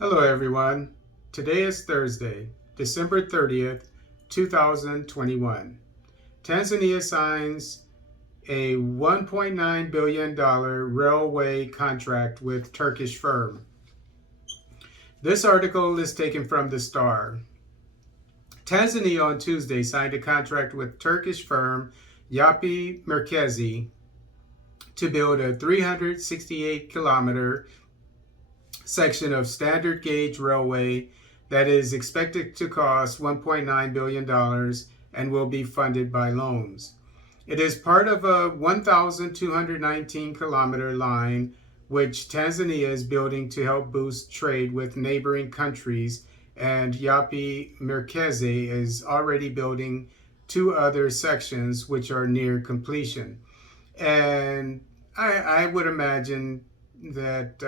Hello everyone. Today is Thursday, December 30th, 2021. Tanzania signs a $1.9 billion railway contract with Turkish firm. This article is taken from The Star. Tanzania on Tuesday signed a contract with Turkish firm Yapı Merkezi to build a 368-kilometer section of standard gauge railway that is expected to cost $1.9 billion and will be funded by loans. It is part of a 1,219-kilometer line which Tanzania is building to help boost trade with neighboring countries, and Yapı Merkezi is already building two other sections which are near completion. And I would imagine that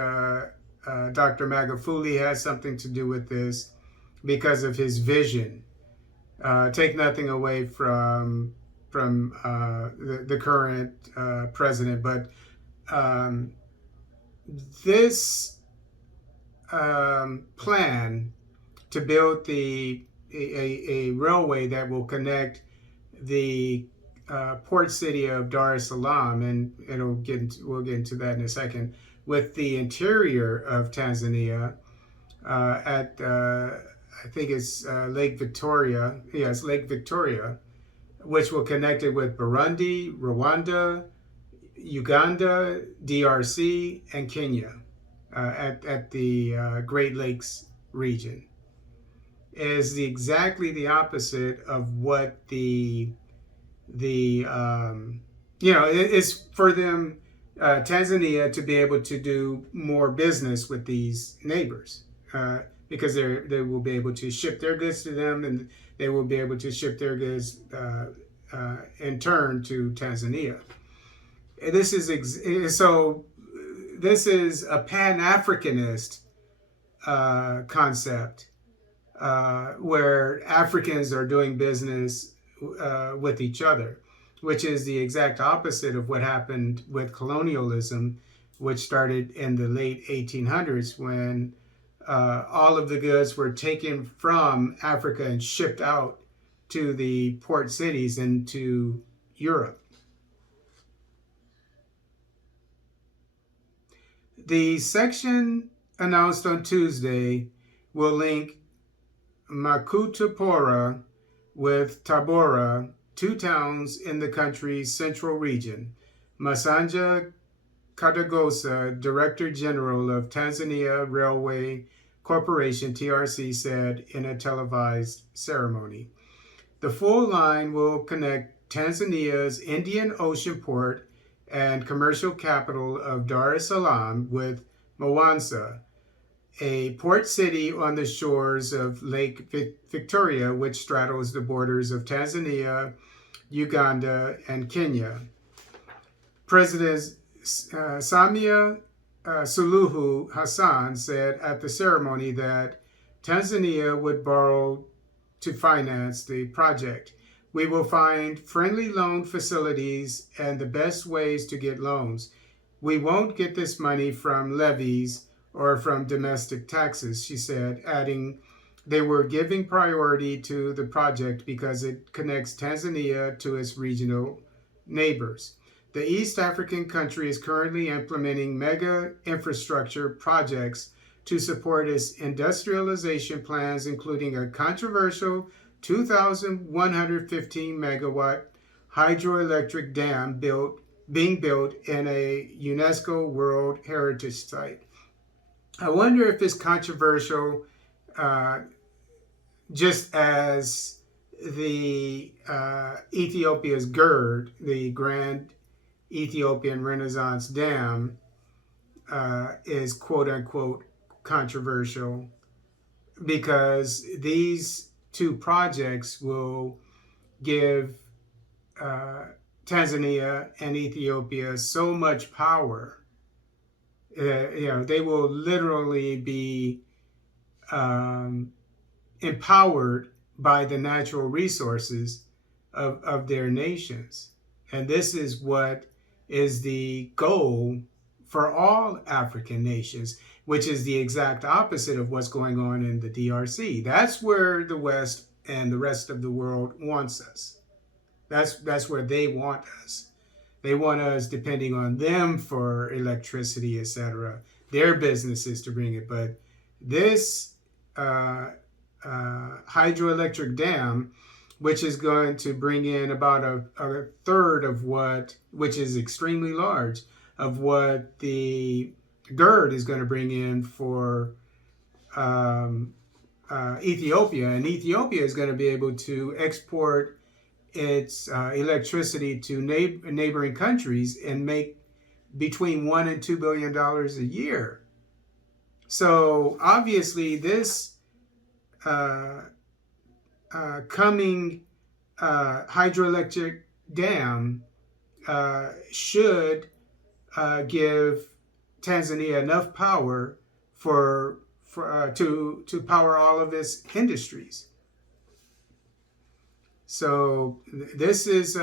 Dr. Magufuli has something to do with this because of his vision. Take nothing away from the current president, but this plan to build a railway that will connect the port city of Dar es Salaam, and we'll get into that in a second, with the interior of Tanzania at I think it's Lake Victoria. Yes, Lake Victoria, which will connect it with Burundi, Rwanda, Uganda, DRC, and Kenya at the Great Lakes region, is exactly the opposite of what it's for them, Tanzania, to be able to do more business with these neighbors, because they will be able to ship their goods to them, and they will be able to ship their goods in turn to Tanzania. This is this is a Pan-Africanist concept, where Africans are doing business with each other, which is the exact opposite of what happened with colonialism, which started in the late 1800s when all of the goods were taken from Africa and shipped out to the port cities and to Europe. The section announced on Tuesday will link Makutupora with Tabora, two towns in the country's central region. Masanja Kadagosa, Director General of Tanzania Railway Corporation, TRC, said in a televised ceremony. The full line will connect Tanzania's Indian Ocean port and commercial capital of Dar es Salaam with Mwanza, a port city on the shores of Lake Victoria, which straddles the borders of Tanzania, Uganda, and Kenya. President Samia Suluhu Hassan said at the ceremony that Tanzania would borrow to finance the project. We will find friendly loan facilities and the best ways to get loans. We won't get this money from levies or from domestic taxes, she said, adding they were giving priority to the project because it connects Tanzania to its regional neighbors. The East African country is currently implementing mega infrastructure projects to support its industrialization plans, including a controversial 2,115 megawatt hydroelectric dam being built in a UNESCO World Heritage Site. I wonder if it's controversial just as the Ethiopia's GERD, the Grand Ethiopian Renaissance Dam, is quote unquote controversial, because these two projects will give Tanzania and Ethiopia so much power. They will literally be empowered by the natural resources of their nations. And this is what is the goal for all African nations, which is the exact opposite of what's going on in the DRC. That's where the West and the rest of the world wants us. That's where they want us. They want us depending on them for electricity, etc. Their businesses to bring it. But this hydroelectric dam, which is going to bring in about a third of what, which is extremely large, of what the GERD is going to bring in for Ethiopia. And Ethiopia is going to be able to export its electricity to neighboring countries and make between $1 and $2 billion a year. So obviously this coming hydroelectric dam should give Tanzania enough power to power all of its industries. So this is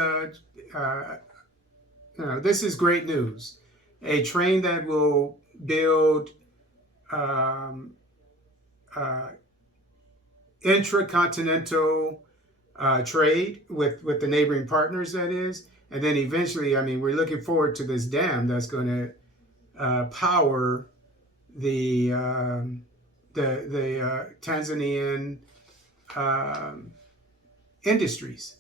this is great news. A train that will build intracontinental trade with the neighboring partners, that is, and then eventually, I mean, we're looking forward to this dam that's going to power the Tanzanian industries.